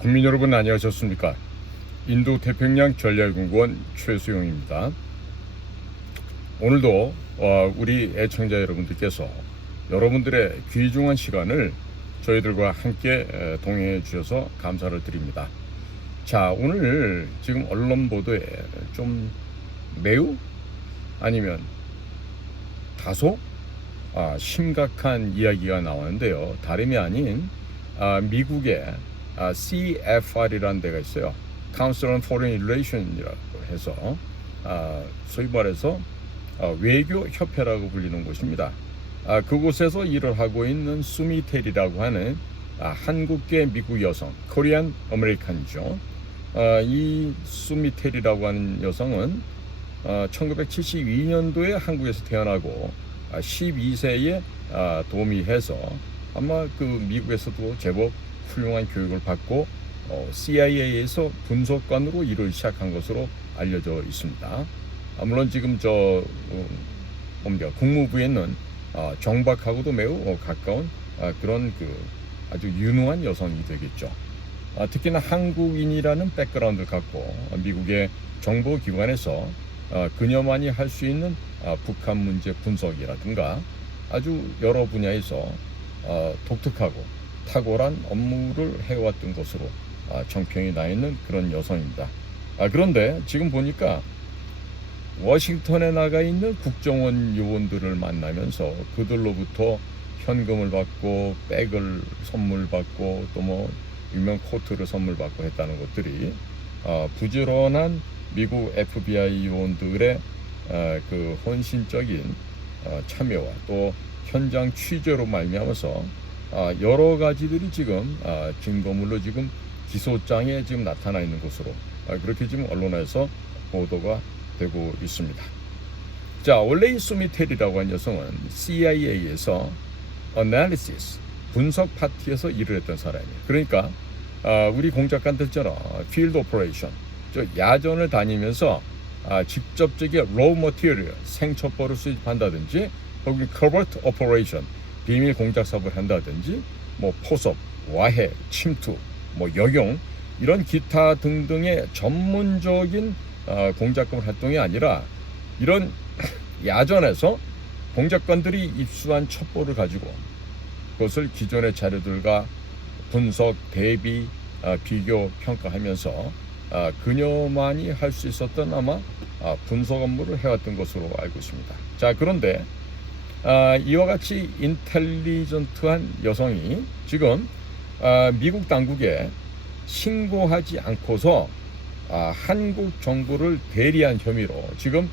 국민 여러분 안녕하셨습니까? 인도태평양 전략연구원 최수용입니다. 오늘도 우리 애청자 여러분들께서 여러분들의 귀중한 시간을 저희들과 함께 동행해 주셔서 감사를 드립니다. 자, 오늘 지금 언론 보도에 좀 매우 아니면 다소 심각한 이야기가 나왔는데요. 다름이 아닌 미국의 CFR이라는 데가 있어요. Council on Foreign Relations이라고 해서 소위 말해서 외교 협회라고 불리는 곳입니다. 그곳에서 일을 하고 있는 수미텔이라고 하는 한국계 미국 여성, 코리안 아메리칸이죠. 이 수미텔이라고 하는 여성은 1972년도에 한국에서 태어나고 12세에 도미해서 아마 그 미국에서도 제법 훌륭한 교육을 받고 CIA에서 분석관으로 일을 시작한 것으로 알려져 있습니다. 물론 지금 국무부에 있는 정박하고도 매우 가까운 그런 아주 유능한 여성이 되겠죠. 특히나 한국인이라는 백그라운드를 갖고 미국의 정보기관에서 그녀만이 할 수 있는 북한 문제 분석이라든가 아주 여러 분야에서 독특하고 탁월한 업무를 해왔던 것으로 정평이 나 있는 그런 여성입니다. 그런데 지금 보니까 워싱턴에 나가 있는 국정원 요원들을 만나면서 그들로부터 현금을 받고 백을 선물 받고 또 유명 코트를 선물 받고 했다는 것들이 부지런한 미국 FBI 요원들의 그 헌신적인 참여와 또 현장 취재로 말미암아서 여러 가지들이 지금 증거물로 지금 기소장에 지금 나타나 있는 것으로 그렇게 지금 언론에서 보도가 되고 있습니다. 자, 원래 이 수미텔이라고 하는 여성은 CIA에서 Analysis 분석 파트에서 일을 했던 사람이에요. 그러니까 우리 공작관들처럼 Field Operation 야전을 다니면서 직접적인 raw material 생첩보를 수집한다든지 혹은 covert operation 비밀 공작 사업을 한다든지 포섭, 와해, 침투, 역용 이런 기타 등등의 전문적인 공작권 활동이 아니라 이런 야전에서 공작관들이 입수한 첩보를 가지고 그것을 기존의 자료들과 분석, 대비, 비교, 평가하면서 그녀만이 할 수 있었던 아마 분석 업무를 해왔던 것으로 알고 있습니다. 자, 그런데 이와 같이 인텔리전트한 여성이 지금 미국 당국에 신고하지 않고서 한국 정부를 대리한 혐의로 지금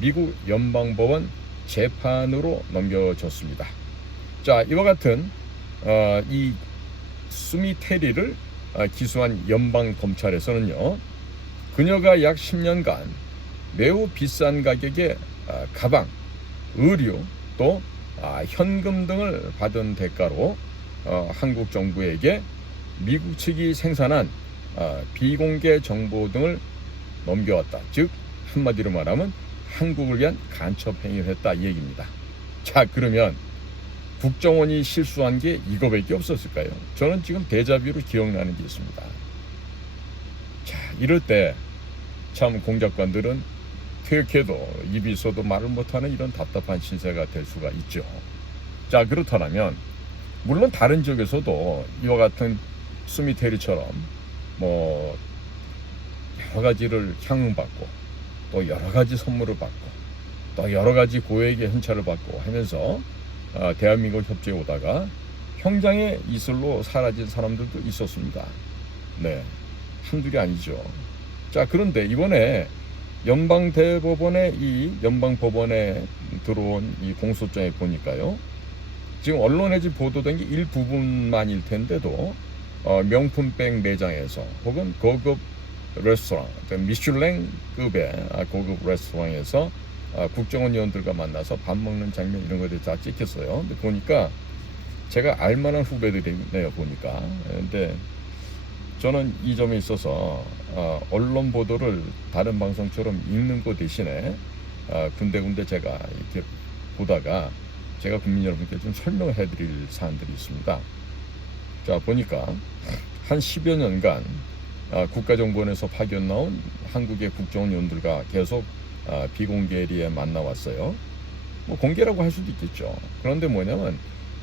미국 연방법원 재판으로 넘겨졌습니다. 자, 이와 같은 이 수미테리를 기소한 연방 검찰에서는요, 그녀가 약 10년간 매우 비싼 가격의 가방, 의류, 또 현금 등을 받은 대가로 한국 정부에게 미국 측이 생산한 비공개 정보 등을 넘겨왔다. 즉 한마디로 말하면 한국을 위한 간첩 행위를 했다 이 얘기입니다. 자, 그러면 국정원이 실수한 게 이거밖에 없었을까요? 저는 지금 데자뷰로 기억나는 게 있습니다. 자, 이럴 때 참 공작관들은 퇴역해도 입이 있어도 말을 못하는 이런 답답한 신세가 될 수가 있죠. 자, 그렇다면 물론 다른 지역에서도 이와 같은 수미테리처럼 여러 가지를 향응받고 또 여러 가지 선물을 받고 또 여러 가지 고액의 현찰을 받고 하면서 대한민국 협조에 오다가 형장의 이슬로 사라진 사람들도 있었습니다. 네, 한둘이 아니죠. 자, 그런데 이번에 연방대법원의 이 연방법원에 들어온 이 공소장에 보니까요, 지금 언론에 지금 보도된 게 일부분만일 텐데도 명품백 매장에서 혹은 고급 레스토랑, 미슐랭급의 고급 레스토랑에서 국정원 요원들과 만나서 밥 먹는 장면 이런 것들이 다 찍혔어요. 근데 보니까 제가 알만한 후배들이네요, 보니까. 근데 저는 이 점에 있어서 언론 보도를 다른 방송처럼 읽는 것 대신에 군데군데 제가 이렇게 보다가 제가 국민 여러분께 좀 설명해 드릴 사안들이 있습니다. 자, 보니까 한 10여 년간 국가정보원에서 파견 나온 한국의 국정원 요원들과 계속 비공개리에 만나왔어요. 뭐 공개라고 할 수도 있겠죠. 그런데 뭐냐면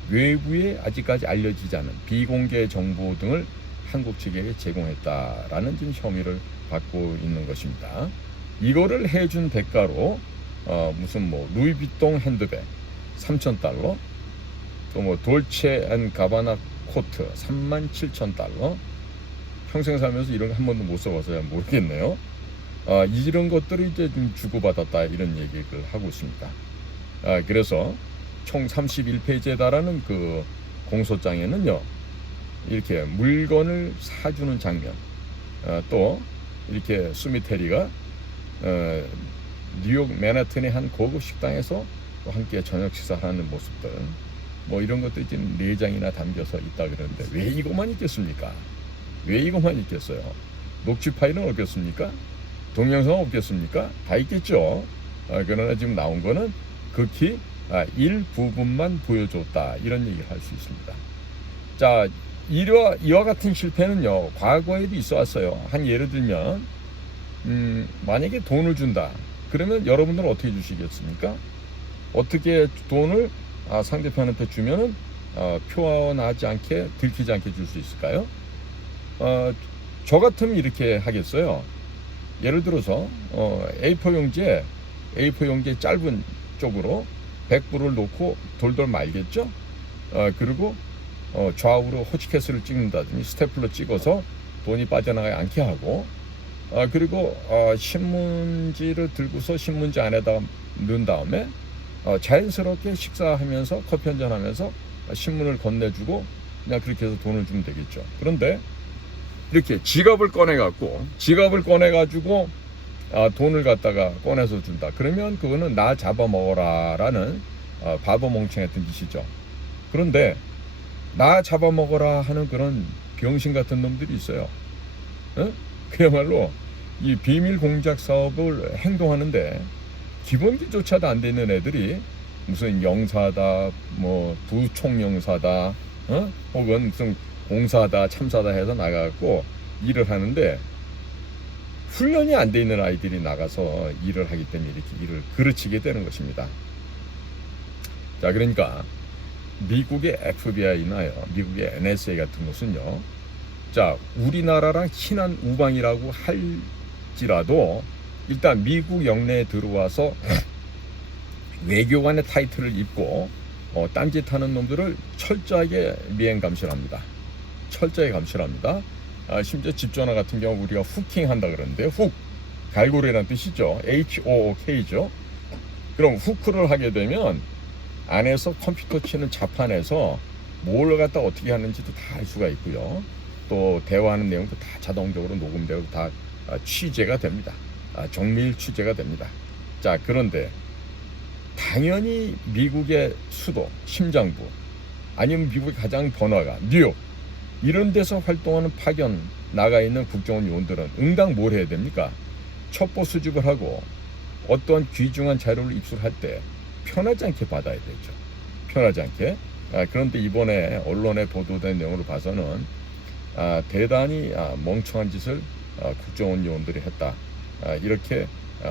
외부에 아직까지 알려지지 않은 비공개 정보 등을 한국 측에게 제공했다라는 좀 혐의를 받고 있는 것입니다. 이거를 해준 대가로 무슨 뭐 루이비통 핸드백 3,000달러, 또 뭐 돌체 앤 가바나 코트 37,000달러. 평생 살면서 이런 거 한 번도 못 써봐서 모르겠네요. 이런 것들을 이제 좀 주고받았다 이런 얘기를 하고 있습니다. 그래서 총 31페이지에 달하는 그 공소장에는요, 이렇게 물건을 사주는 장면, 또 이렇게 수미테리가 뉴욕 맨하튼의 한 고급 식당에서 또 함께 저녁 식사하는 모습들, 뭐 이런 것들이 지금 4장이나 담겨서 있다 그러는데 왜 이것만 있겠습니까? 왜 이것만 있겠어요? 녹취 파일은 없겠습니까? 동영상 없겠습니까? 다 있겠죠. 그러나 지금 나온 거는 극히 일부분만 보여줬다 이런 얘기를 할 수 있습니다. 자, 이와 같은 실패는요 과거에도 있어 왔어요. 한 예를 들면 만약에 돈을 준다 그러면 여러분들은 어떻게 주시겠습니까? 어떻게 돈을 상대편한테 주면은 표현하지 않게 들키지 않게 줄 수 있을까요? 저 같으면 이렇게 하겠어요. 예를 들어서 A4 용지에 짧은 쪽으로 100불을 놓고 돌돌 말겠죠. 그리고 좌우로 호치케스를 찍는다든지 스테플러 찍어서 돈이 빠져나가지 않게 하고, 그리고 신문지를 들고서 신문지 안에다가 넣은 다음에 자연스럽게 식사하면서 커피 한잔 하면서 신문을 건네주고 그냥 그렇게 해서 돈을 주면 되겠죠. 그런데 이렇게 지갑을 꺼내가지고 돈을 갖다가 꺼내서 준다. 그러면 그거는 나 잡아먹어라 라는 바보 멍청했던 짓이죠. 그런데 나 잡아먹어라 하는 그런 병신 같은 놈들이 있어요. 그야말로 이 비밀 공작 사업을 행동하는데 기본기조차도 안 돼 있는 애들이 무슨 영사다, 뭐 부총영사다, 혹은 무슨 공사다, 참사다 해서 나가고 일을 하는데 훈련이 안 돼 있는 아이들이 나가서 일을 하기 때문에 이렇게 일을 그르치게 되는 것입니다. 자, 그러니까 미국의 FBI나요, 미국의 NSA 같은 것은요, 자, 우리나라랑 친한 우방이라고 할지라도 일단 미국 영내에 들어와서 외교관의 타이틀을 입고 딴짓하는 놈들을 철저하게 미행 감시합니다. 철저하게 감시합니다. 심지어 집전화 같은 경우 우리가 후킹한다 그러는데, 훅 갈고리라는 뜻이죠. HOOK죠. 그럼 후크를 하게 되면 안에서 컴퓨터 치는 자판에서 뭘 갖다 어떻게 하는지도 다 알 수가 있고요. 또 대화하는 내용도 다 자동적으로 녹음되고 다 취재가 됩니다. 정밀 취재가 됩니다. 자, 그런데 당연히 미국의 수도, 심장부, 아니면 미국의 가장 번화가 뉴욕, 이런 데서 활동하는 파견 나가 있는 국정원 요원들은 응당 뭘 해야 됩니까? 첩보 수집을 하고 어떤 귀중한 자료를 입수할 때 편하지 않게 받아야 되죠. 편하지 않게. 그런데 이번에 언론에 보도된 내용을 봐서는 대단히 멍청한 짓을 국정원 요원들이 했다. 이렇게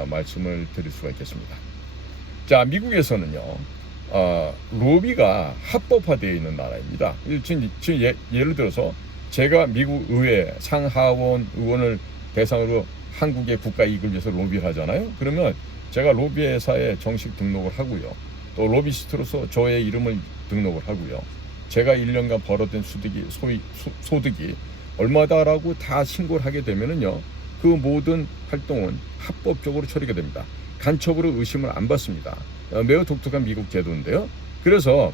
말씀을 드릴 수가 있겠습니다. 자, 미국에서는요, 로비가 합법화되어 있는 나라입니다. 지금 예를 들어서 제가 미국 의회 상하원 의원을 대상으로 한국의 국가 이익을 위해서 로비를 하잖아요. 그러면 제가 로비회사에 정식 등록을 하고요. 또 로비스트로서 저의 이름을 등록을 하고요. 제가 1년간 벌어든 소득이 얼마다라고 다 신고를 하게 되면은요, 그 모든 활동은 합법적으로 처리가 됩니다. 간첩으로 의심을 안 받습니다. 매우 독특한 미국 제도인데요. 그래서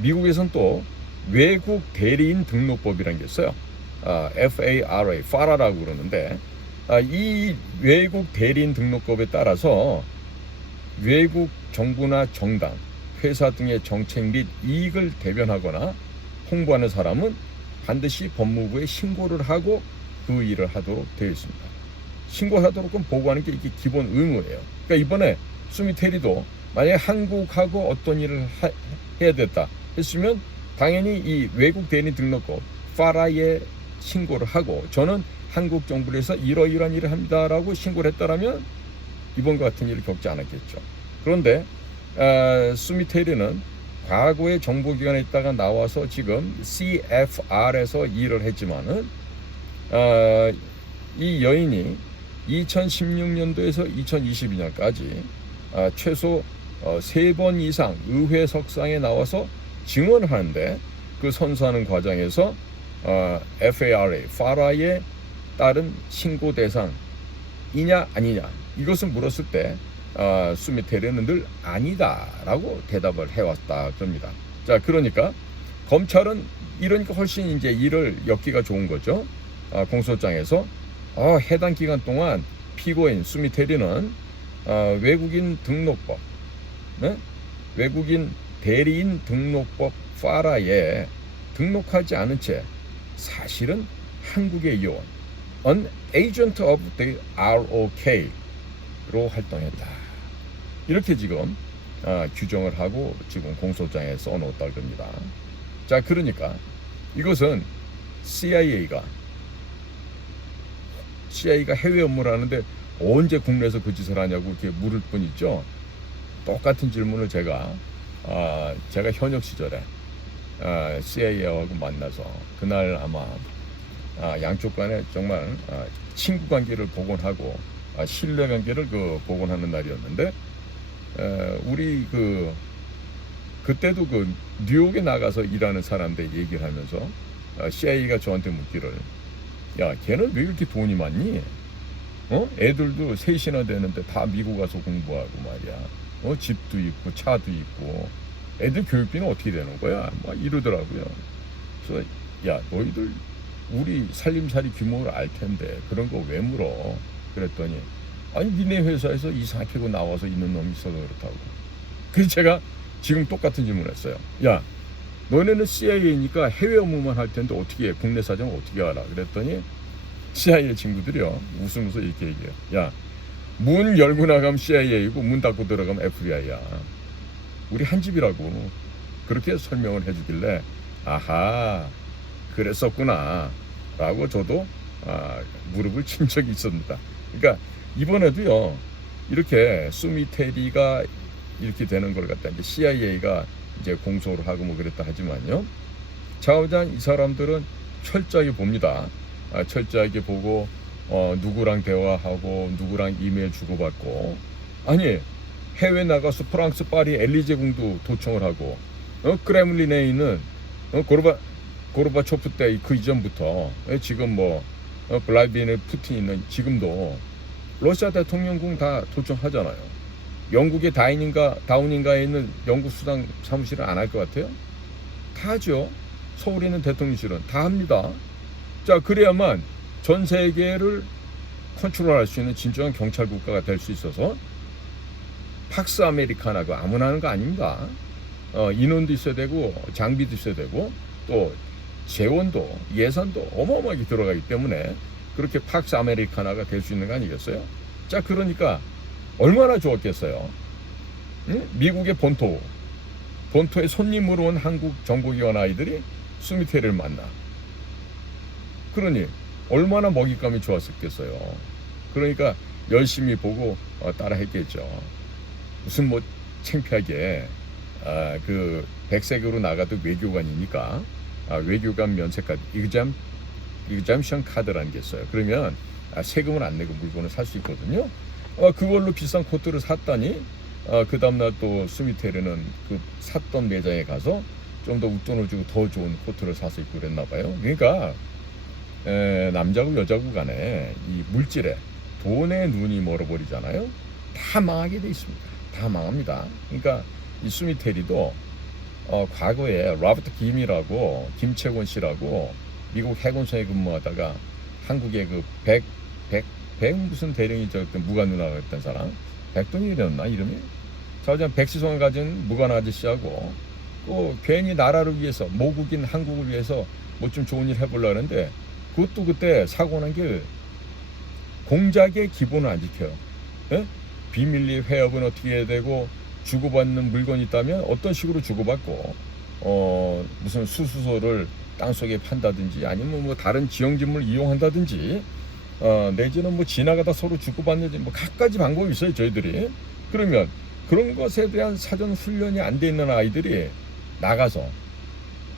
미국에서는 또 외국 대리인 등록법이라는 게 있어요. FARA, FARA라고 그러는데, 이 외국 대리인 등록법에 따라서 외국 정부나 정당, 회사 등의 정책 및 이익을 대변하거나 홍보하는 사람은 반드시 법무부에 신고를 하고 그 일을 하도록 되어 있습니다. 신고하도록 보고하는 게 이게 기본 의무예요. 그러니까 이번에 수미테리도 만약에 한국하고 어떤 일을 해야 됐다 했으면 당연히 이 외국 대리인 등록법 파라에 신고를 하고 저는 한국 정부에서 이러이러한 일을 합니다라고 신고를 했다라면 이번과 같은 일을 겪지 않았겠죠. 그런데 수미테리는 과거에 정보기관에 있다가 나와서 지금 CFR에서 일을 했지만은 이 여인이 2016년도에서 2022년까지 최소 3번 이상 의회 석상에 나와서 증언을 하는데 그 선서하는 과정에서 FARA에 따른 신고 대상이냐 아니냐 이것을 물었을 때 수미테리는 늘 아니다라고 대답을 해왔다 겁니다. 자, 그러니까 검찰은 이러니까 훨씬 이제 일을 엮기가 좋은 거죠. 공소장에서 해당 기간 동안 피고인 수미테리는 외국인 등록법, 네? 외국인 대리인 등록법 파라에 등록하지 않은 채 사실은 한국의 요원, an agent of the ROK로 활동했다. 이렇게 지금 규정을 하고 지금 공소장에 써놓았다고 합니다. 자, 그러니까 이것은 CIA가 해외 업무를 하는데 언제 국내에서 그 짓을 하냐고 이렇게 물을 뿐이죠. 똑같은 질문을 제가 현역 시절에 CIA하고 만나서 그날 아마 양쪽 간에 정말 친구 관계를 복원하고 신뢰 관계를 복원하는 날이었는데 우리 그때도 뉴욕에 나가서 일하는 사람들 얘기를 하면서 CIA가 저한테 묻기를 야, 걔는 왜 이렇게 돈이 많니? 애들도 셋이나 되는데 다 미국 가서 공부하고 말이야. 집도 있고 차도 있고 애들 교육비는 어떻게 되는 거야? 막 이러더라고요. 그래서 야, 너희들 우리 살림살이 규모를 알 텐데 그런 거 왜 물어? 그랬더니 아니 니네 회사에서 이상하게 나와서 있는 놈이 있어서 그렇다고. 그래서 제가 지금 똑같은 질문을 했어요. 야, 너네는 CIA니까 해외 업무만 할 텐데 어떻게 해? 국내 사정을 어떻게 알아? 그랬더니 CIA 친구들이요 웃으면서 이렇게 얘기해요. 야, 문 열고 나가면 CIA이고 문 닫고 들어가면 FBI야. 우리 한 집이라고 그렇게 설명을 해주길래 아하 그랬었구나 라고 저도 무릎을 친 적이 있습니다. 그러니까 이번에도요 이렇게 수미테리가 이렇게 되는 걸 갖다 이제 CIA가 이제 공소를 하고 뭐 그랬다 하지만요, 자오잔 이 사람들은 철저하게 봅니다. 철저하게 보고 누구랑 대화하고 누구랑 이메일 주고받고, 아니 해외 나가서 프랑스 파리 엘리제 궁도 도청을 하고 크렘린에 있는 고르바초프 때 그 이전부터 지금 블라디미르 푸틴 있는 지금도 러시아 대통령궁 다 도청하잖아요. 영국의 다운인가에 있는 영국 수상 사무실은 안 할 것 같아요? 다 하죠. 서울에 있는 대통령실은 다 합니다. 자, 그래야만 전 세계를 컨트롤할 수 있는 진정한 경찰 국가가 될 수 있어서 팍스 아메리카나가 아무나 하는 거 아닙니다. 인원도 있어야 되고 장비도 있어야 되고 또 재원도 예산도 어마어마하게 들어가기 때문에 그렇게 팍스 아메리카나가 될 수 있는 거 아니겠어요? 자, 그러니까 얼마나 좋았겠어요. 응? 미국의 본토에 손님으로 온 한국 정보기관 아이들이 수미테리를 만나. 그러니 얼마나 먹잇감이 좋았었겠어요. 그러니까 열심히 보고 따라 했겠죠. 무슨 창피하게 그 백색으로 나가도 외교관이니까 외교관 면세카드 exemption 카드라는 게 있어요. 그러면 세금을 안 내고 물건을 살 수 있거든요. 그걸로 비싼 코트를 샀다니 그 다음날 또 수미테리는 그 샀던 매장에 가서 좀 더 웃돈을 주고 더 좋은 코트를 사서 입고 그랬나 봐요. 그러니까 남자고 여자고 간에 이 물질에 돈에 눈이 멀어버리잖아요. 다 망하게 돼 있습니다. 다 망합니다. 그러니까 이 수미테리도 과거에 로버트 김채곤 씨라고 미국 해군소에 근무하다가 한국의 그 백 무슨 대령이 무관 누나가 했던 사람, 백동일이었나 이름이? 자오잔 백시성을 가진 무관 아저씨하고 괜히 나라를 위해서 모국인 한국을 위해서 뭐 좀 좋은 일 해보려고 하는데 그것도 그때 사고 난 게 공작의 기본을 안 지켜요. 예? 비밀리 회업은 어떻게 해야 되고 주고받는 물건이 있다면 어떤 식으로 주고받고 무슨 수수소를 땅속에 판다든지 아니면 뭐 다른 지형지물을 이용한다든지 내지는 뭐 지나가다 서로 주고받는 뭐 갖가지 방법이 있어요 저희들이. 그러면 그런 것에 대한 사전 훈련이 안 돼 있는 아이들이 나가서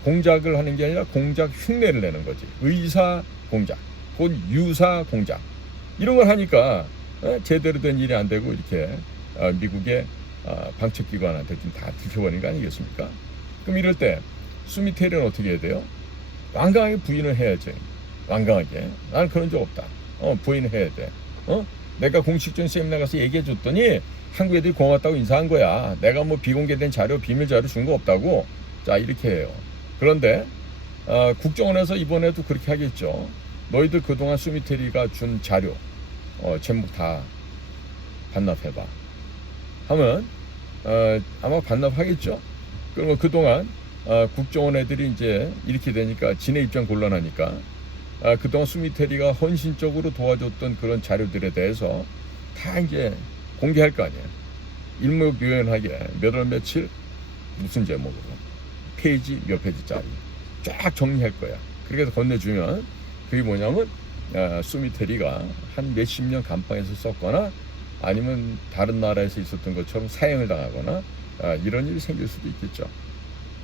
공작을 하는 게 아니라 공작 흉내를 내는 거지. 의사 공작, 곧 유사 공작 이런 걸 하니까 제대로 된 일이 안 되고 이렇게 미국의 방첩기관한테 좀 다 들켜버린 거 아니겠습니까? 그럼 이럴 때 수미테리는 어떻게 해야 돼요? 완강하게 부인을 해야지. 완강하게. 나는 그런 적 없다. 부인을 해야 돼. 내가 공식적인 세미나 가서 얘기해 줬더니 한국 애들이 고맙다고 인사한 거야. 내가 뭐 비공개된 자료, 비밀 자료 준 거 없다고. 자, 이렇게 해요. 그런데 국정원에서 이번에도 그렇게 하겠죠. 너희들 그동안 수미테리가 준 자료 제목 다 반납해봐 하면 아마 반납하겠죠. 그러면 그동안 국정원 애들이 이제 이렇게 되니까 지네 입장 곤란하니까 그동안 수미테리가 헌신적으로 도와줬던 그런 자료들에 대해서 다 이제 공개할 거 아니에요. 일목요연하게 몇 월 며칠 무슨 제목으로 페이지 몇 페이지짜리 쫙 정리할 거야. 그렇게 해서 건네주면 그게 뭐냐면 수미테리가 한 몇십 년 감방에서 썼거나 아니면 다른 나라에서 있었던 것처럼 사형을 당하거나 이런 일이 생길 수도 있겠죠.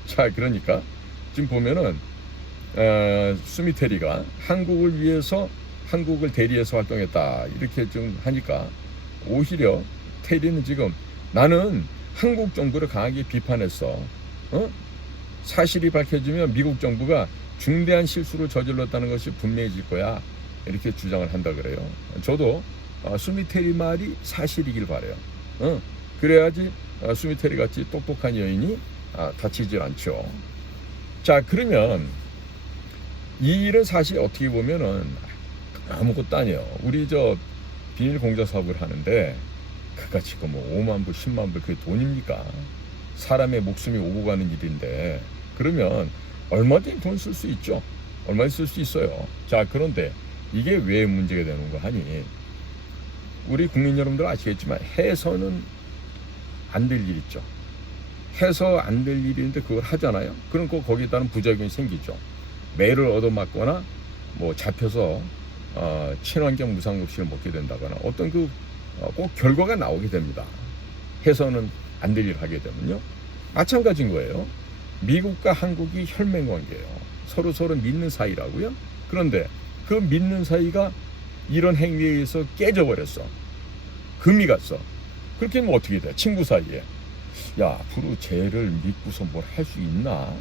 자, 그러니까 지금 보면은 수미테리가 한국을 위해서 한국을 대리해서 활동했다 이렇게 좀 하니까 오히려 테리는 지금 나는 한국 정부를 강하게 비판했어. 사실이 밝혀지면 미국 정부가 중대한 실수를 저질렀다는 것이 분명해질 거야. 이렇게 주장을 한다 그래요. 저도 수미테리 말이 사실이길 바래요. 그래야지 수미테리 같이 똑똑한 여인이 다치질 않죠. 자, 그러면 이 일은 사실 어떻게 보면은 아무것도 아니에요. 우리 저 비밀 공작 사업을 하는데 그같이 뭐 5만 불, 10만 불 그게 돈입니까? 사람의 목숨이 오고 가는 일인데 그러면 얼마든지 돈 쓸 수 있죠. 얼마든지 쓸 수 있어요. 자, 그런데 이게 왜 문제가 되는가 하니 우리 국민 여러분들 아시겠지만 해서는 안 될 일 있죠. 해서 안 될 일인데 그걸 하잖아요. 그럼 꼭 거기에 따른 부작용이 생기죠. 매를 얻어맞거나 뭐 잡혀서 친환경 무상급식을 먹게 된다거나 어떤 꼭 결과가 나오게 됩니다. 해서는 안 될 일을 하게 되면요. 마찬가지인 거예요. 미국과 한국이 혈맹 관계예요. 서로 믿는 사이라고요. 그런데 그 믿는 사이가 이런 행위에 의해서 깨져버렸어. 금이 갔어. 그렇게 하면 어떻게 돼? 친구 사이에. 야, 앞으로 쟤를 믿고서 뭘 할 수 있나?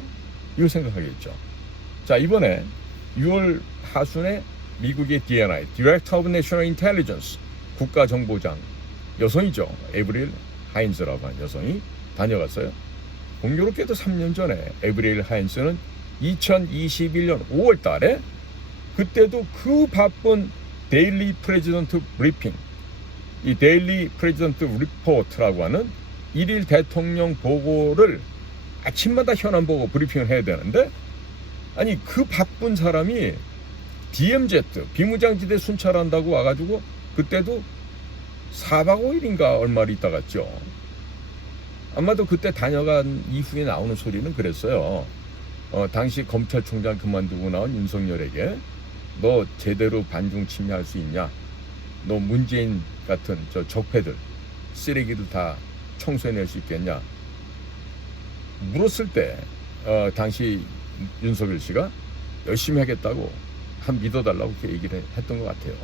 이걸 생각하겠죠. 자, 이번에 6월 하순에 미국의 DNI, Director of National Intelligence, 국가정보장 여성이죠. 에브릴 하인즈라고 하는 여성이 다녀갔어요. 공교롭게도 3년 전에 에브릴 하인즈는 2021년 5월 달에 그때도 그 바쁜 데일리 프레지던트 브리핑, 이 데일리 프레지던트 리포트라고 하는 일일 대통령 보고를 아침마다 현안 보고 브리핑을 해야 되는데 아니 그 바쁜 사람이 DMZ 비무장지대 순찰한다고 와가지고 그때도 4박 5일인가 얼마를 있다 갔죠. 아마도 그때 다녀간 이후에 나오는 소리는 그랬어요. 당시 검찰총장 그만두고 나온 윤석열에게 너 제대로 반중 침해할 수 있냐? 너 문재인 같은 저 적폐들 쓰레기들 다 청소해낼 수 있겠냐? 물었을 때 당시 윤석열 씨가 열심히 하겠다고 한 믿어달라고 이렇게 얘기를 했던 것 같아요.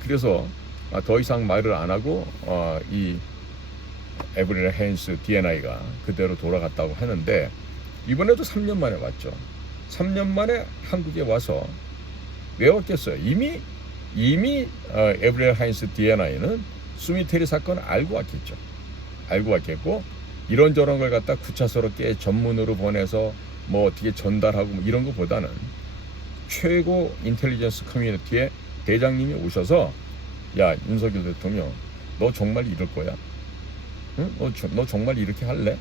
그래서 더 이상 말을 안 하고 이 에브릴 헤인스 DNI가 그대로 돌아갔다고 하는데 이번에도 3년 만에 왔죠. 3년 만에 한국에 와서 왜 왔겠어요? 이미 에브릴 헤인스 DNI는 수미테리 사건을 알고 왔겠죠. 알고 왔겠고 이런저런 걸 갖다 구차스럽게 전문으로 보내서 뭐 어떻게 전달하고 뭐 이런 것보다는 최고 인텔리전스 커뮤니티의 대장님이 오셔서 야 윤석열 대통령 너 정말 이럴 거야? 응? 너 정말 이렇게 할래?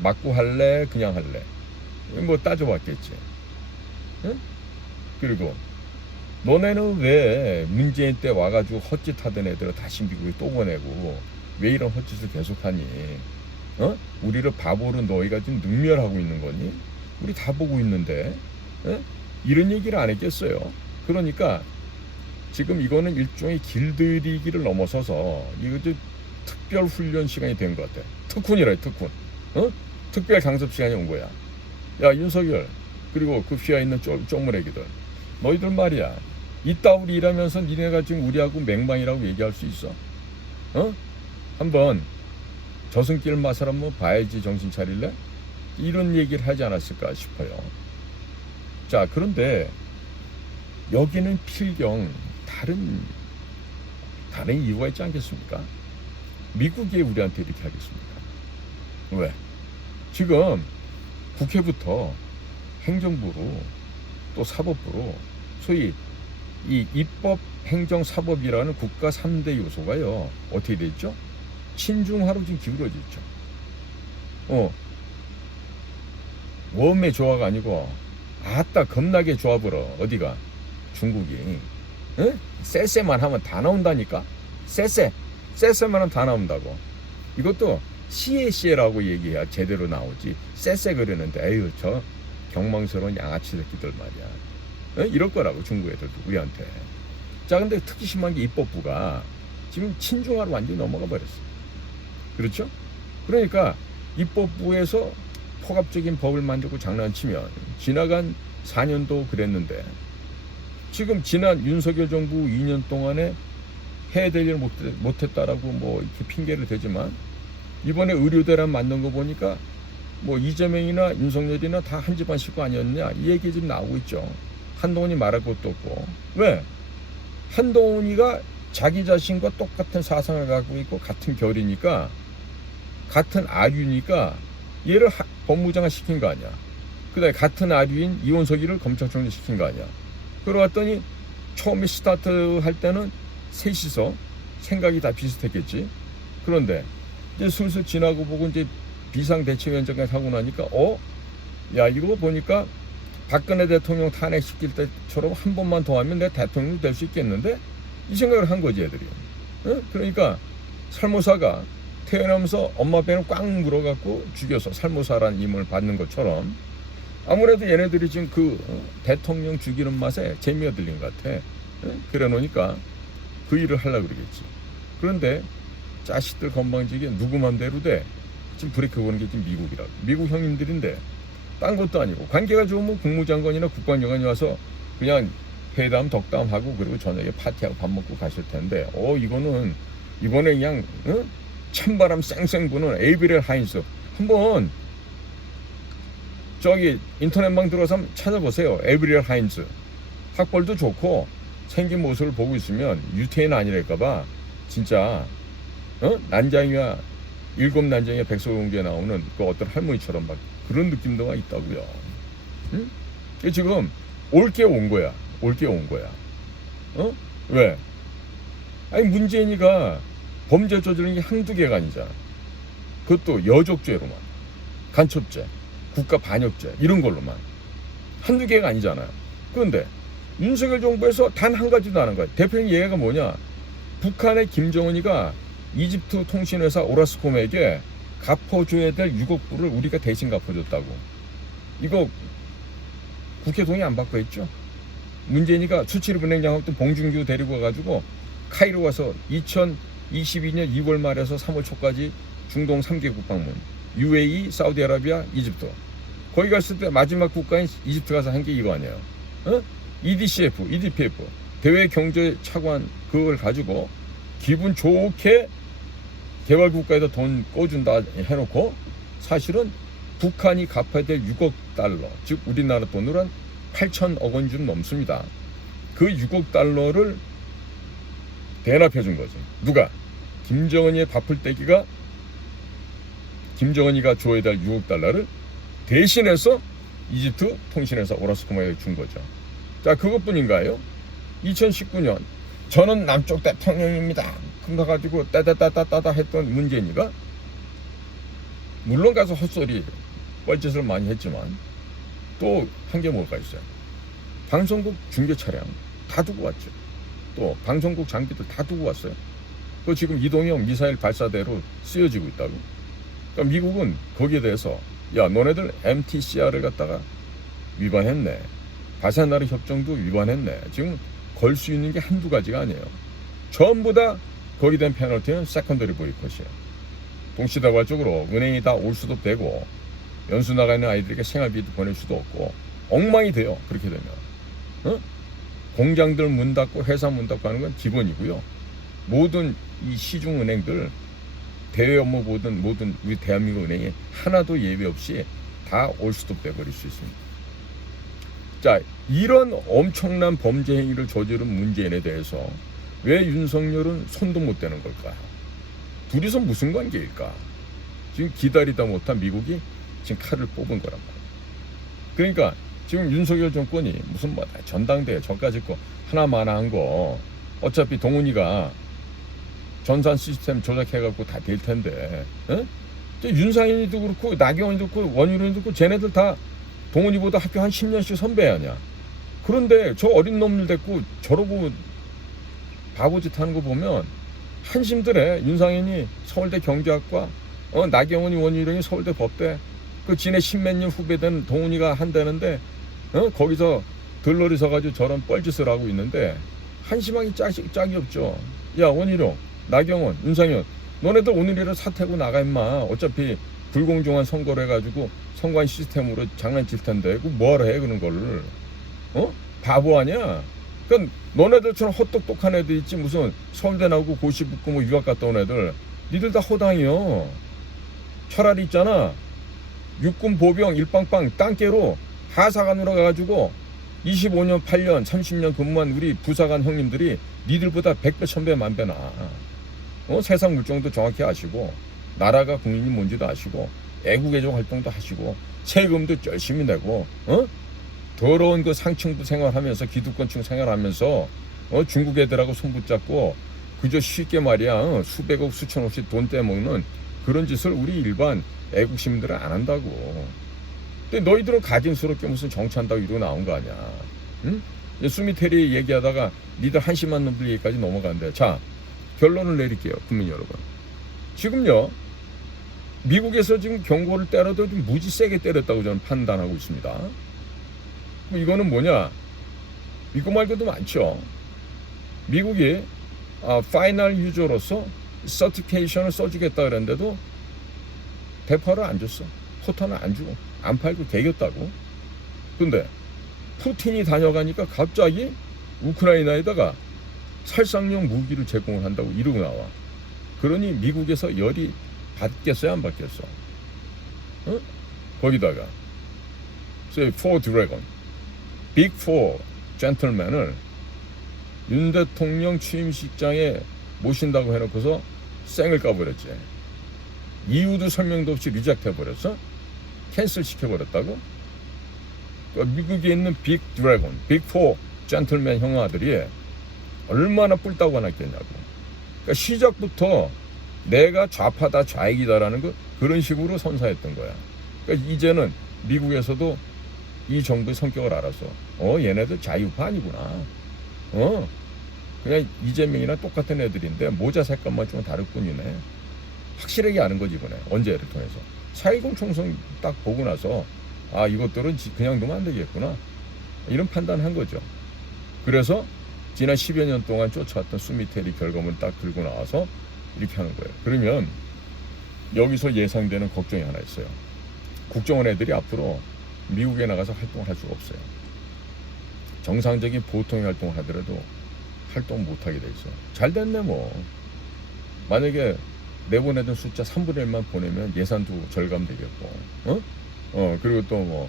맞고 할래? 그냥 할래? 뭐 따져봤겠지. 응? 그리고 너네는 왜 문재인 때 와가지고 헛짓하던 애들을 다시 미국에 또 보내고 왜 이런 헛짓을 계속하니? 우리를 바보로 너희가 지금 능멸하고 있는 거니? 우리 다 보고 있는데 에? 이런 얘기를 안 했겠어요. 그러니까 지금 이거는 일종의 길들이기를 넘어서서 이거 좀 특별 훈련 시간이 된 것 같아. 특훈이래, 특훈. 특별 강습 시간이 온 거야. 야, 윤석열, 그리고 그 휘하 있는 쪼무레기들, 너희들 말이야, 이따구리 일하면서 니네가 지금 우리하고 맹방이라고 얘기할 수 있어? 한번 저승길 맛을 한번 봐야지 정신 차릴래? 이런 얘기를 하지 않았을까 싶어요. 자, 그런데 여기는 필경 다른 이유가 있지 않겠습니까? 미국이 우리한테 이렇게 하겠습니까? 왜? 지금 국회부터 행정부로 또 사법부로 소위 이 입법, 행정, 사법이라는 국가 3대 요소가요, 어떻게 돼 있죠? 친중화로 지금 기울어져 있죠. 웜의 조화가 아니고 아따 겁나게 조합으로 어디가 중국이 쎄쎄만 하면 다 나온다니까. 쎄쎄만 하면 다 나온다고. 이것도 씨에라고 얘기해야 제대로 나오지. 쎄쎄 그러는데 에휴 저 경망스러운 양아치 새끼들 말이야. 이럴 거라고 중국 애들도 우리한테. 자, 근데 특히 심한 게 입법부가 지금 친중화로 완전히 넘어가 버렸어. 그렇죠? 그러니까 입법부에서 폭압적인 법을 만들고 장난치면 지나간 4년도 그랬는데 지금 지난 윤석열 정부 2년 동안에 해야 될 일을 못했다라고 뭐 이렇게 핑계를 대지만 이번에 의료대란 만든 거 보니까 뭐 이재명이나 윤석열이나 다 한 집안 식구 아니었냐 이 얘기 지금 나오고 있죠. 한동훈이 말할 것도 없고. 왜? 한동훈이가 자기 자신과 똑같은 사상을 갖고 있고 같은 결이니까 같은 아류니까 얘를 법무장관 시킨 거 아니야. 그 다음에 같은 아류인 이원석이를 검찰총장 시킨 거 아니야. 그러고 처음에 스타트 할 때는 셋이서 생각이 다 비슷했겠지. 그런데 이제 슬슬 지나고 보고 이제 비상대책위원장까지 하고 나니까 야 이거 보니까 박근혜 대통령 탄핵시킬 때처럼 한 번만 더 하면 내가 대통령이 될 수 있겠는데 이 생각을 한 거지 애들이. 그러니까 살모사가 태어나면서 엄마 배는 꽉 물어갖고 죽여서 살모사라는 임을 받는 것처럼 아무래도 얘네들이 지금 그 대통령 죽이는 맛에 재미가 들린 것 같아. 그래 놓으니까 그 일을 하려고 그러겠지. 그런데 자식들 건방지게 누구 맘대로 돼. 지금 브레이크 거는 게 지금 미국이라고. 미국 형님들인데 딴 것도 아니고 관계가 좋으면 국무장관이나 국방장관이 와서 그냥 회담 덕담하고 그리고 저녁에 파티하고 밥 먹고 가실 텐데 이거는 이번에 그냥 찬바람 쌩쌩 부는 에이브릴 하인스 한번 저기 인터넷망 들어서 한번 찾아보세요. 에이브릴 하인스 학벌도 좋고 생긴 모습을 보고 있으면 유태인 아니랄까봐 진짜 난장이와 일곱 난장이와 백설공주에 나오는 그 어떤 할머니처럼 막 그런 느낌도가 있다고요. 응? 지금 올게 온 거야. 왜? 아니 문재인이가 범죄 저지른 게 한두 개가 아니잖아. 그것도 여족죄로만, 간첩죄, 국가반역죄 이런 걸로만 한두 개가 아니잖아요. 그런데 윤석열 정부에서 단 한 가지도 안 한 거야. 대표님 얘기가 뭐냐? 북한의 김정은이가 이집트 통신회사 오라스콤에게 갚아줘야 될 6억 불을 우리가 대신 갚아줬다고. 이거 국회 동의 안 받고 했죠. 문재인이가 수출입은행장 또 봉준규 데리고 와가지고 카이로 가서 2022년 2월 말에서 3월 초까지 중동 3개국 방문, UAE, 사우디아라비아, 이집트. 거기 갔을 때 마지막 국가인 이집트 가서 한 게 이거 아니에요. EDPF 대외경제차관 그걸 가지고 기분 좋게 개발국가에다 돈 꿔준다 해놓고 사실은 북한이 갚아야 될 6억 달러, 즉 우리나라 돈으로 한 8천억 원 좀 넘습니다. 그 6억 달러를 대납해 준 거지. 누가? 김정은이의 밥풀떼기가 김정은이가 줘야 될 6억 달러를 대신해서 이집트 통신회사 오라스코마에 준 거죠. 자, 그것뿐인가요? 2019년 저는 남쪽 대통령입니다. 그래가지고 따다따다따다 했던 문재인이가 물론 가서 헛소리 뻘짓을 많이 했지만 또 한 게 뭘까 있어요. 방송국 중계 차량 다 두고 왔죠. 또 방송국 장비들 다 두고 왔어요. 또 지금 이동형 미사일 발사대로 쓰여지고 있다고. 그러니까 미국은 거기에 대해서 야, 너네들 MTCR을 갖다가 위반했네. 바사나르 협정도 위반했네. 지금 걸 수 있는 게 한두 가지가 아니에요. 전부 다 거기 된 페널티는 세컨더리 보이콧이에요. 동시다발적으로 은행이 다 올 수도 되고 연수 나가 있는 아이들에게 생활비도 보낼 수도 없고 엉망이 돼요. 그렇게 되면. 공장들 문 닫고 회사 문 닫고 하는 건 기본이고요. 모든 이 시중은행들 대외 업무 보든 모든 우리 대한민국 은행이 하나도 예외 없이 다 올 수도 빼버릴 수 있습니다. 자, 이런 엄청난 범죄 행위를 저지른 문재인에 대해서 왜 윤석열은 손도 못 대는 걸까? 둘이서 무슨 관계일까? 지금 기다리다 못한 미국이 지금 칼을 뽑은 거란 말이에요. 그러니까 지금 윤석열 정권이 무슨 뭐 전당대회 전까지 거 하나마나한 거 어차피 동훈이가 전산 시스템 조작해갖고 다 될 텐데, 윤상현이도 그렇고 나경원이도 그렇고 원희룡이도 그렇고 쟤네들 다 동훈이보다 학교 한 10년씩 선배 아니야. 그런데 저 어린 놈들 데리고 저러고 바보짓 하는 거 보면 한심들해. 윤상현이 서울대 경제학과, 나경원이 원희룡이 서울대 법대, 그 지네 십몇 년 후배된 동훈이가 한다는데, 거기서 들러리 서가지고 저런 뻘짓을 하고 있는데 한심하기 짝이 없죠. 야, 원희룡, 나경원, 윤상현, 너네들 오늘이라 사퇴고 나가 임마. 어차피 불공정한 선거를 해가지고 선관 시스템으로 장난칠 텐데 그 뭐하러 해 그런 거를. 바보 아니야? 그러니까 너네들처럼 헛똑똑한 애들 있지 무슨 서울대 나오고 고시 붙고 뭐 유학 갔다 온 애들, 니들 다 허당이요. 차라리 있잖아, 육군 보병 일빵빵 땅깨로 하사관으로 가가지고 25년 8년 30년 근무한 우리 부사관 형님들이 니들보다 100배 1000배 만배 나아. 세상 물정도 정확히 아시고 나라가 국민이 뭔지도 아시고 애국애적 활동도 하시고 세금도 열심히 내고 더러운 그 상층부 생활하면서 기득권층 생활하면서 중국 애들하고 손 붙잡고 그저 쉽게 말이야 수백억 수천억씩 돈 떼먹는 그런 짓을 우리 일반 애국 시민들은 안 한다고. 근데 너희들은 가증스럽게 무슨 정치한다고 이러고 나온 거 아니야. 응? 수미테리 얘기하다가 니들 한심한 놈들 얘기까지 넘어간대. 자, 결론을 내릴게요, 국민 여러분. 지금요, 미국에서 지금 경고를 때려도 좀 무지 세게 때렸다고 저는 판단하고 있습니다. 이거는 뭐냐? 미국 말고도 많죠. 미국이 파이널 유저로서 서티피케이션을 써주겠다 그랬는데도 대파를 안 줬어. 포탄을 안 주고 안 팔고 개겼다고. 근데 푸틴이 다녀가니까 갑자기 우크라이나에다가 살상용 무기를 제공을 한다고 이러고 나와. 그러니 미국에서 열이 받겠어요, 안 받겠어? 거기다가 Four Dragon, Big Four 젠틀맨을 윤 대통령 취임식장에 모신다고 해놓고서 쌩을 까버렸지. 이유도 설명도 없이 리젝트 해버렸어? 캔슬 시켜버렸다고? 그러니까 미국에 있는 빅 드래곤, 빅 포 젠틀맨 형아들이 얼마나 뿔따고 하나겠냐고. 그러니까 시작부터 내가 좌파다 좌익이다라는 그런 식으로 선사했던 거야. 그러니까 이제는 미국에서도 이 정부의 성격을 알아서 얘네들 자유파 아니구나. 그냥 이재명이나 똑같은 애들인데 모자 색깔만 좀 다를 뿐이네. 확실하게 아는 거지 이번에. 언제를 통해서 4.10 총선 딱 보고 나서 이것들은 그냥 두면 안 되겠구나 이런 판단한 거죠. 그래서 지난 10여 년 동안 쫓아왔던 수미테리 결과물 딱 들고 나와서 이렇게 하는 거예요. 그러면 여기서 예상되는 걱정이 하나 있어요. 국정원 애들이 앞으로 미국에 나가서 활동할 수가 없어요. 정상적인 보통의 활동을 하더라도 활동 못하게 돼 있어요. 잘 됐네 뭐. 만약에 내보내던 숫자 3분의 1만 보내면 예산도 절감되겠고, 그리고 또 뭐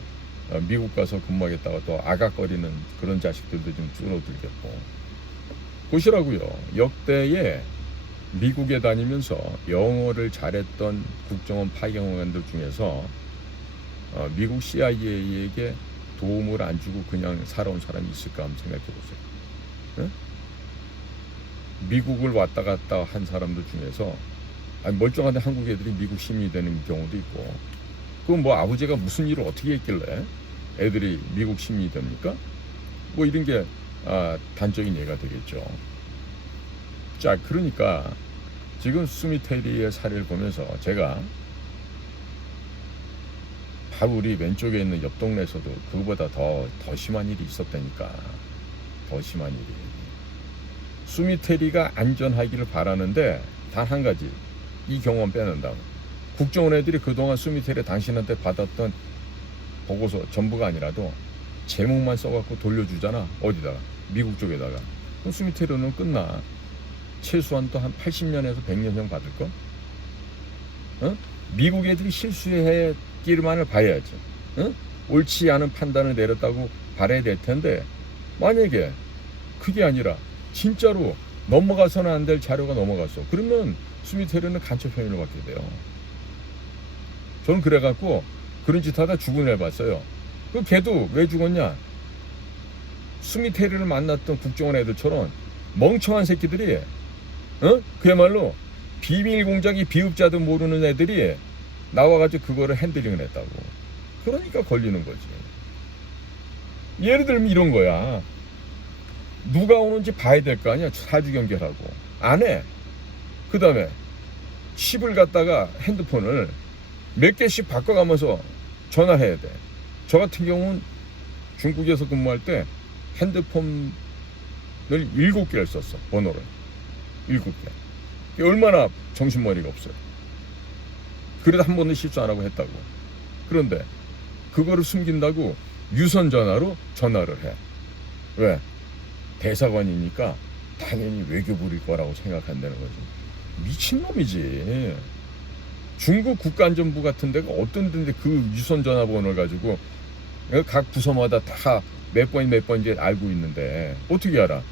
미국 가서 근무하겠다가 또 아각거리는 그런 자식들도 좀 줄어들겠고. 보시라고요. 역대에 미국에 다니면서 영어를 잘했던 국정원 파견원들 중에서 미국 CIA에게 도움을 안 주고 그냥 살아온 사람이 있을까 한번 생각해 보세요. 미국을 왔다 갔다 한 사람들 중에서 멀쩡한데 한국 애들이 미국 시민이 되는 경우도 있고, 그럼 뭐 아버지가 무슨 일을 어떻게 했길래 애들이 미국 시민이 됩니까? 뭐 이런 게 단적인 예가 되겠죠. 자, 그러니까 지금 수미테리의 사례를 보면서 제가 바로 우리 왼쪽에 있는 옆 동네에서도 그거보다 더 심한 일이 있었다니까. 더 심한 일이. 수미테리가 안전하기를 바라는데 단 한 가지, 이 경험 빼낸다면 국정원 애들이 그동안 수미테리 당신한테 받았던 보고서 전부가 아니라도 제목만 써갖고 돌려주잖아. 어디다가? 미국 쪽에다가. 그럼 수미테리는 끝나. 최소한 또 한 80년에서 100년형 받을걸? 어? 미국 애들이 실수했기만을 봐야지. 어? 옳지 않은 판단을 내렸다고 바라야 될 텐데, 만약에 그게 아니라 진짜로 넘어가서는 안 될 자료가 넘어갔어. 그러면 수미테리는 간첩 혐의를 받게 돼요. 저는 그래갖고 그런 짓 하다 죽은 애 봤어요. 그 걔도 왜 죽었냐? 수미테리를 만났던 국정원 애들처럼 멍청한 새끼들이, 그야말로 비밀 공작이 비읍자도 모르는 애들이 나와가지고 그거를 핸들링을 했다고. 그러니까 걸리는 거지. 예를 들면 이런 거야. 누가 오는지 봐야 될 거 아니야. 사주 경계하고 안 해. 그 다음에 칩을 갖다가 핸드폰을 몇 개씩 바꿔가면서 전화해야 돼. 저 같은 경우는 중국에서 근무할 때 핸드폰을 7개를 썼어. 번호를 7개. 얼마나 정신머리가 없어요. 그래도 한 번도 실수 안 하고 했다고. 그런데 그거를 숨긴다고 유선 전화로 전화를 해. 왜? 대사관이니까 당연히 외교 부릴 거라고 생각한다는 거지. 미친놈이지. 중국 국가안전부 같은 데가 어떤 데인데 그 유선 전화번호를 가지고 각 부서마다 다 몇 번인지 알고 있는데 어떻게 알아?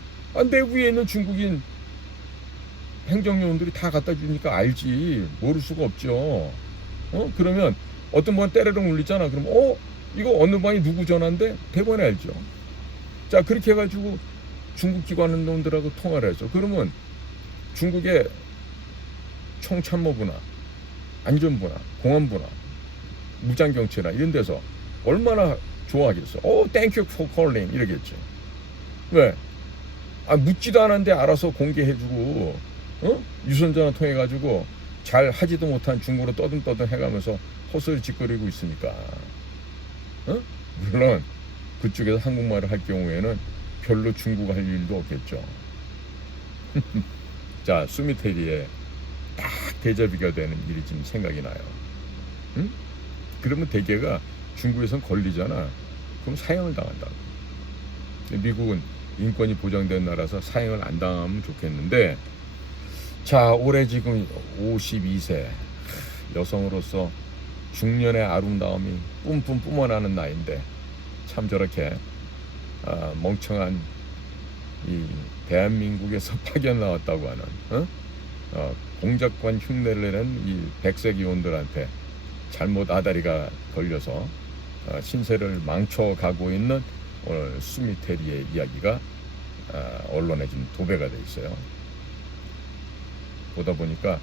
내 위에 있는 중국인 행정요원들이 다 갖다 주니까 알지. 모를 수가 없죠. 그러면 어떤 번 때려령 울리잖아. 그럼 이거 어느 방이 누구 전화인데? 대번에 알죠. 자, 그렇게 해가지고 중국 기관원들하고 통화를 했어. 그러면 중국의 총참모부나 안전부나 공안부나 무장경찰이나 이런 데서 얼마나 좋아하겠어. thank you for calling 이러겠지. 왜? 묻지도 않았는데 알아서 공개해주고, 유선전화 통해가지고 잘 하지도 못한 중국어로 떠듬떠듬 해가면서 헛소리 짓거리고 있으니까. 물론 그쪽에서 한국말을 할 경우에는 별로 중국어 할 일도 없겠죠. 자, 수미테리에 딱 대자비가 되는 일이 지금 생각이 나요. 그러면 대개가 중국에선 걸리잖아. 그럼 사형을 당한다고. 미국은 인권이 보장된 나라서 사형을 안 당하면 좋겠는데, 자, 올해 지금 52세 여성으로서 중년의 아름다움이 뿜뿜 뿜어나는 나이인데 참 저렇게 멍청한 이 대한민국에서 파견 나왔다고 하는 공작관 흉내를 내는 이 백색 요원들한테 잘못 아다리가 걸려서 신세를 망쳐가고 있는 오늘 수미테리의 이야기가 언론에 지금 도배가 돼 있어요. 보다 보니까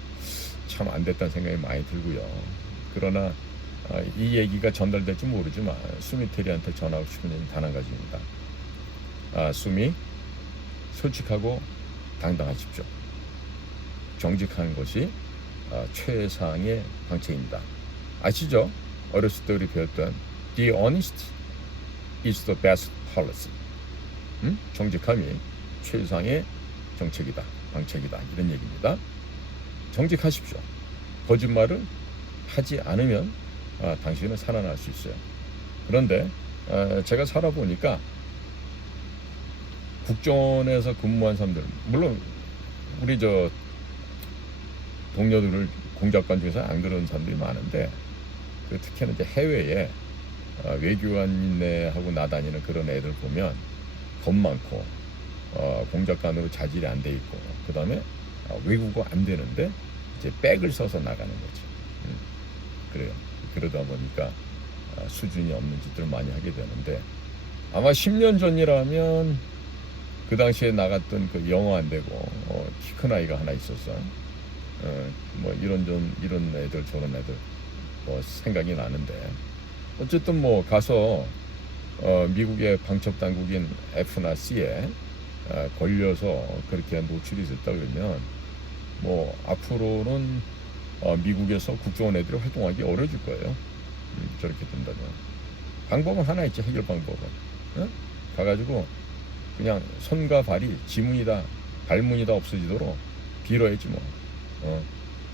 참 안 됐다는 생각이 많이 들고요. 그러나 이 얘기가 전달될지 모르지만 수미테리한테 전하고 싶은 얘기는 단 한 가지입니다. 수미, 솔직하고 당당하십시오. 정직한 것이 최상의 방책입니다. 아시죠? 어렸을 때 우리 배웠던 The honest is the best policy. 정직함이 최상의 정책이다, 방책이다, 이런 얘기입니다. 정직하십시오. 거짓말을 하지 않으면 당신은 살아날 수 있어요. 그런데 제가 살아보니까 국정원에서 근무한 사람들, 물론 우리 저 동료들을 공작관 중에서 안 그런 사람들이 많은데, 특히나 이제 해외에 외교관인네하고 나다니는 그런 애들 보면 겁 많고 공작관으로 자질이 안 돼 있고, 그 다음에 외국어 안 되는데 이제 백을 써서 나가는 거지. 그래요. 그러다 보니까 수준이 없는 짓들을 많이 하게 되는데, 아마 10년 전이라면 그 당시에 나갔던 그 영어 안 되고 키 큰 아이가 하나 있었어. 뭐 이런 애들 저런 애들 뭐 생각이 나는데, 어쨌든 뭐 가서 미국의 방첩 당국인 F나 C에 걸려서 그렇게 노출이 됐다 그러면 뭐 앞으로는 미국에서 국정원 애들이 활동하기 어려질 거예요. 저렇게 된다면 방법은 하나 있지. 해결 방법은 응? 가가지고 그냥 손과 발이 지문이다 발문이다 없어지도록 빌어야지 뭐.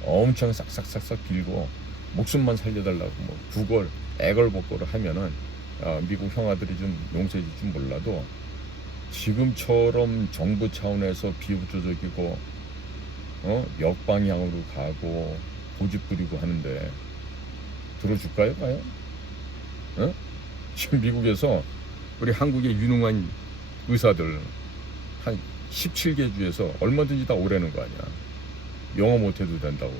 엄청 싹싹싹싹 빌고 목숨만 살려달라고 뭐 구걸 애걸복걸을 하면은 미국 형아들이 좀 용서해 줄 줄 몰라도 지금처럼 정부 차원에서 비협조적이고 역방향으로 가고 고집 부리고 하는데 들어줄까요? 과연? 지금 미국에서 우리 한국의 유능한 의사들 한 17개 주에서 얼마든지 다 오라는 거 아니야. 영어 못해도 된다고.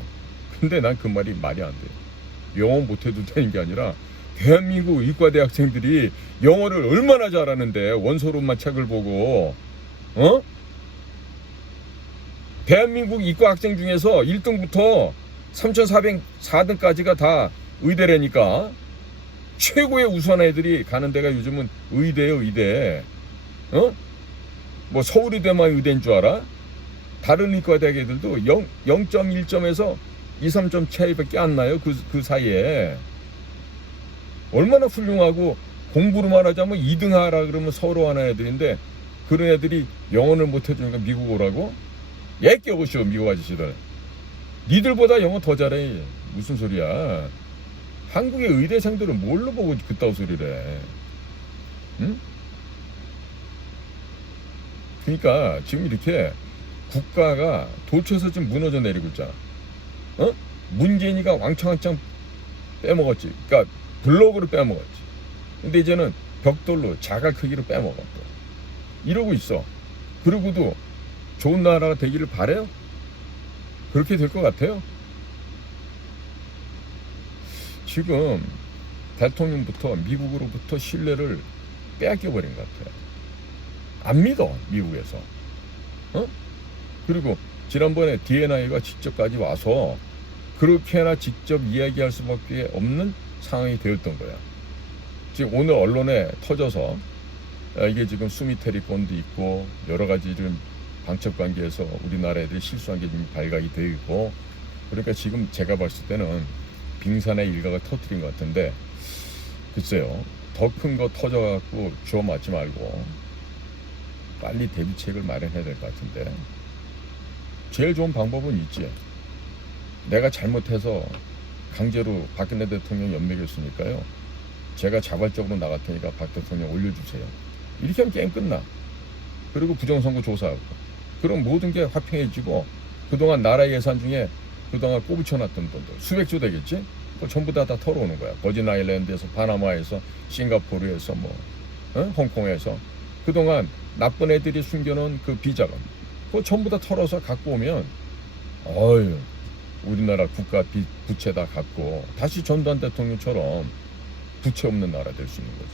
근데 난 그 말이 안 돼. 영어 못해도 되는 게 아니라 대한민국 의과대 학생들이 영어를 얼마나 잘하는데 원서로만 책을 보고 대한민국 의과 학생 중에서 1등부터 3,404등까지가 다 의대라니까. 최고의 우수한 애들이 가는 데가 요즘은 의대예요. 의대. 뭐 서울의대만 의대인 줄 알아? 다른 의과대학 애들도 0.1점에서 2, 3점 차이밖에 안 나요. 그 사이에. 얼마나 훌륭하고 공부로만 하자면 2등 하라 그러면 서로 하는 애들인데 그런 애들이 영어를 못해주니까 미국 오라고? 얘끼 오시오 미국 아저씨들. 니들보다 영어 더 잘해. 무슨 소리야. 한국의 의대생들은 뭘로 보고 그따위 소리를 해. 응? 그러니까 지금 이렇게 국가가 도처에서 지금 무너져 내리고 있잖아. 문재인이가 왕창왕창 빼먹었지. 그러니까 블록으로 빼먹었지. 근데 이제는 벽돌로 자갈 크기로 빼먹어 또. 이러고 있어. 그러고도 좋은 나라가 되기를 바래요? 그렇게 될 것 같아요? 지금 대통령부터 미국으로부터 신뢰를 빼앗겨버린 것 같아요. 안 믿어 미국에서. 그리고 지난번에 DNI가 직접까지 와서 그렇게나 직접 이야기할 수밖에 없는 상황이 되었던 거야. 지금 오늘 언론에 터져서 이게 지금 수미테리건도 있고 여러 가지 좀 방첩 관계에서 우리나라 애들이 실수한 게 좀 발각이 되어 있고, 그러니까 지금 제가 봤을 때는 빙산의 일가가 터뜨린 것 같은데, 글쎄요, 더 큰 거 터져갖고 주워 맞지 말고 빨리 대비책을 마련해야 될 것 같은데, 제일 좋은 방법은 있지. 내가 잘못해서 강제로 박근혜 대통령 연맥했으니까요, 제가 자발적으로 나갈 테니까 박 대통령 올려주세요. 이렇게 하면 게임 끝나. 그리고 부정선거 조사하고, 그럼 모든 게 화평해지고, 그동안 나라 예산 중에 그동안 꼬부쳐놨던 돈들 수백조 되겠지? 그걸 전부 다 털어오는 거야. 버진 아일랜드에서, 파나마에서, 싱가포르에서, 홍콩에서 그동안 나쁜 애들이 숨겨놓은 그 비자금, 그거 전부 다 털어서 갖고 오면, 어휴, 우리나라 국가 부채 다 갚고 다시 전두환 대통령처럼 부채 없는 나라 될 수 있는 거지.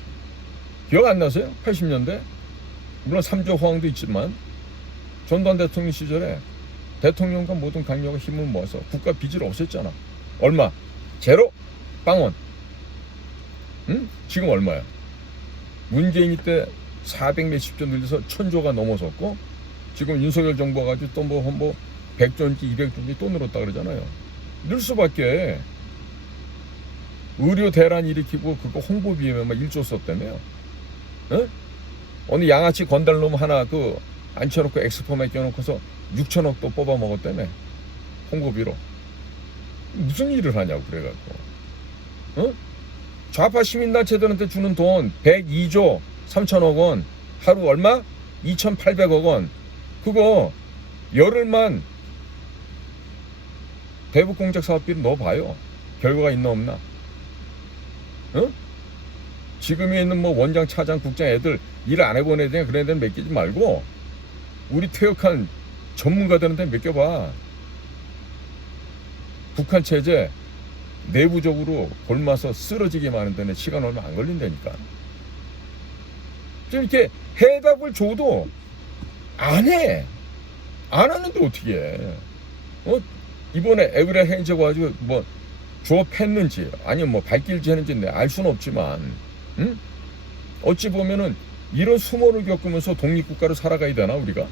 기억 안 나세요? 80년대? 물론 3조 호황도 있지만 전두환 대통령 시절에 대통령과 모든 강력한 힘을 모아서 국가 빚을 없앴잖아. 얼마? 제로? 빵원. 응? 지금 얼마야? 문재인이 때 400 몇십조 늘려서 1000조가 넘어섰고, 지금 윤석열 정부가 가지고 또 뭐 100조인지 200조인지 또 늘었다 그러잖아요. 늘 수밖에. 의료 대란 일으키고 그거 홍보 비용에 막 1조 썼다며요. 응? 어느 양아치 건달놈 하나 앉혀놓고 엑스포 맡겨놓고서 6천억 또 뽑아 먹었다며. 홍보비로. 무슨 일을 하냐고 그래갖고. 응? 좌파 시민단체들한테 주는 돈 102조 3천억 원. 하루 얼마? 2,800억 원. 그거 열흘만 대북공작 사업비로 넣어봐요. 결과가 있나 없나? 응? 지금에 있는 원장, 차장, 국장 애들 일 안 해본 애들 그런 애들 맡기지 말고 우리 퇴역한 전문가들한테 맡겨봐. 북한 체제 내부적으로 골마서 쓰러지게 많은 데는 시간 얼마 안 걸린다니까. 좀 이렇게 해답을 줘도 안 해. 안 하는데 어떻게 해. 이번에 에브리아 행제가 가지고 조업했는지 아니면 발길지 했는지 알 수는 없지만, 응? 어찌 보면은 이런 수모를 겪으면서 독립국가로 살아가야 되나 우리가?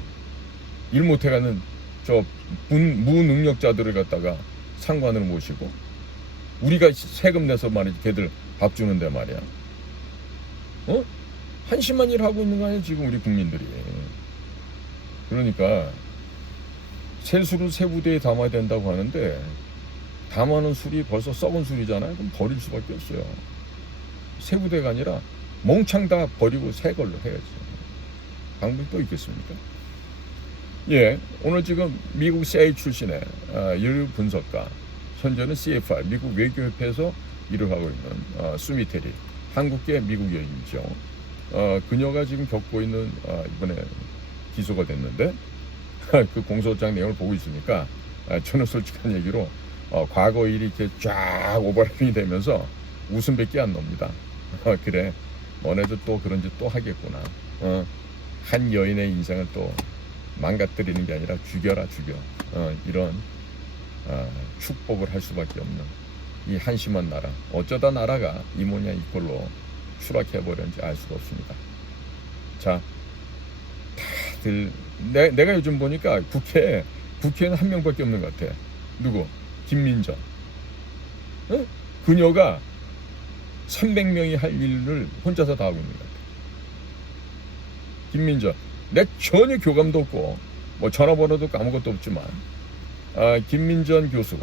일 못해가는 무능력자들을 갖다가 상관으로 모시고, 우리가 세금 내서 말이지 걔들 밥 주는데 말이야. 한심한 일 하고 있는 거 아니야 지금 우리 국민들이. 그러니까 새술을 새부대에 담아야 된다고 하는데 담아놓은 술이 벌써 썩은 술이잖아요. 그럼 버릴 수밖에 없어요. 새부대가 아니라 몽창 다 버리고 새 걸로 해야지. 방법이 또 있겠습니까? 예, 오늘 지금 미국 CIA 출신의 여류 분석가, 현재는 CFR 미국 외교협회에서 일을 하고 있는 수미테리, 한국계 미국 여인이죠. 그녀가 지금 겪고 있는 이번에 기소가 됐는데 그 공소장 내용을 보고 있으니까 저는 솔직한 얘기로 과거 일이 이렇게 쫙 오버래핑이 되면서 웃음밖에 안 납니다. 그래, 너네도 또 그런 짓 또 하겠구나. 한 여인의 인생을 또 망가뜨리는 게 아니라 죽여라 죽여. 이런 축복을 할 수밖에 없는 이 한심한 나라. 어쩌다 나라가 이 모양 이 꼴로 추락해버렸는지 알 수가 없습니다. 자, 다들 내가 요즘 보니까 국회에는 한 명밖에 없는 것 같아. 누구? 김민전. 그녀가 300명이 할 일을 혼자서 다 하고 있는 것 같아. 김민전. 내 전혀 교감도 없고 뭐 전화번호도 아무것도 없지만 김민전 교수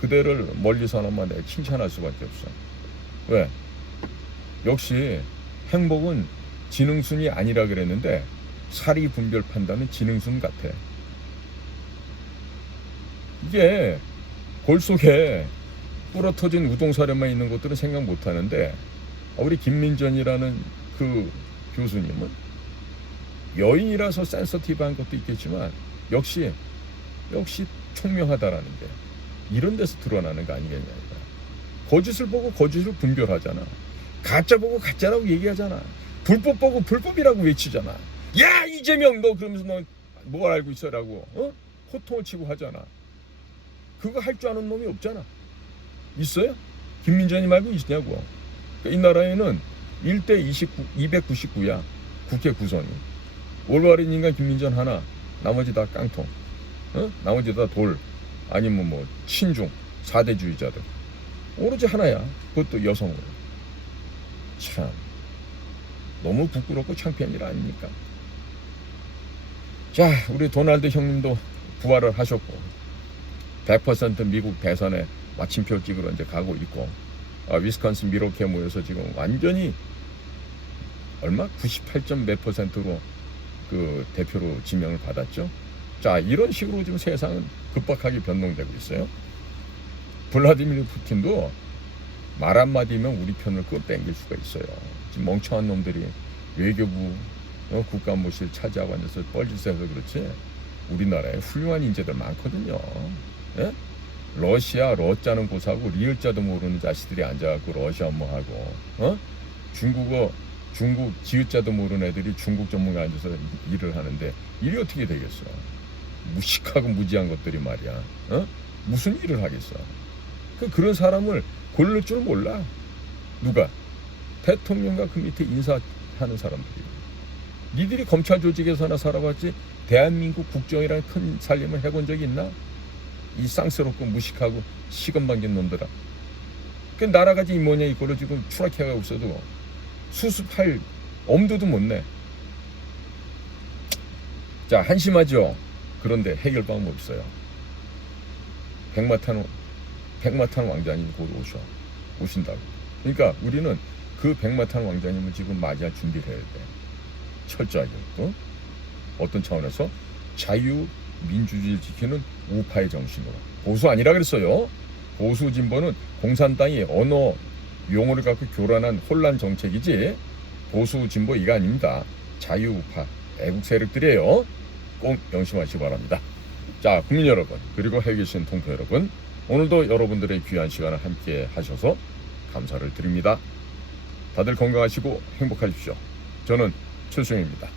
그대를 멀리서나마 내가 칭찬할 수밖에 없어. 왜? 역시 행복은 지능순이 아니라 그랬는데 사리 분별 판단은 지능순 같아. 이게 골 속에 부러터진 우동사료만 있는 것들은 생각 못하는데 우리 김민전이라는 그 교수님은 여인이라서 센서티브한 것도 있겠지만 역시 총명하다라는 게 이런 데서 드러나는 거 아니겠냐. 거짓을 보고 거짓을 분별하잖아. 가짜 보고 가짜라고 얘기하잖아. 불법 보고 불법이라고 외치잖아. 야 이재명 너 그러면서 너 뭘 알고 있어라고 호통을 치고 하잖아. 그거 할 줄 아는 놈이 없잖아. 있어요? 김민전이 말고 있냐고. 그러니까 이 나라에는 1대 299야. 국회 구성이. 올바른 인간 김민전 하나, 나머지 다 깡통. 나머지 다 돌. 아니면 뭐 친중, 4대주의자들. 오로지 하나야. 그것도 여성으로. 참 너무 부끄럽고 창피한 일 아닙니까? 자, 우리 도널드 형님도 부활을 하셨고 100% 미국 대선에 마침표 찍으러 이제 가고 있고 위스콘신 미러키에 모여서 지금 완전히 얼마? 98점 몇 %로 그 대표로 지명을 받았죠. 자, 이런 식으로 지금 세상은 급박하게 변동되고 있어요. 블라디미르 푸틴도 말 한마디면 우리 편을 땡길 수가 있어요. 지금 멍청한 놈들이 외교부 국가안보실 차지하고 앉아서 뻘짓해서 그렇지 우리나라에 훌륭한 인재들 많거든요. 예? 러시아 러자는 고사하고 리을자도 모르는 자식들이 앉아갖고 러시아 업무하고 중국 지읒자도 모르는 애들이 중국 전문가 앉아서 일을 하는데 일이 어떻게 되겠어. 무식하고 무지한 것들이 말이야. 무슨 일을 하겠어. 그런 사람을 고를 줄 몰라. 누가? 대통령과 그 밑에 인사하는 사람들이. 니들이 검찰 조직에서나 살아봤지 대한민국 국정이라는 큰 살림을 해본 적이 있나? 이 쌍스럽고 무식하고 시건방진 놈들아. 그 나라가지 이 뭐냐 이거를 지금 추락해가고 있어도 수습할 엄두도 못 내. 자, 한심하죠. 그런데 해결 방법 없어요. 백마탄 왕자님 곧 오신다고. 그러니까 우리는 그 백마탄 왕자님을 지금 맞이할 준비를 해야 돼. 철저하게. 어떤 차원에서 자유민주주의를 지키는 우파의 정신으로. 보수 아니라 그랬어요. 보수 진보는 공산당이 언어 용어를 갖고 교란한 혼란 정책이지 보수 진보 이가 아닙니다. 자유우파 애국 세력들이에요. 꼭 명심하시기 바랍니다. 자, 국민 여러분 그리고 해외 계신 동포 여러분, 오늘도 여러분들의 귀한 시간을 함께 하셔서 감사를 드립니다. 다들 건강하시고 행복하십시오. 저는 최수영입니다.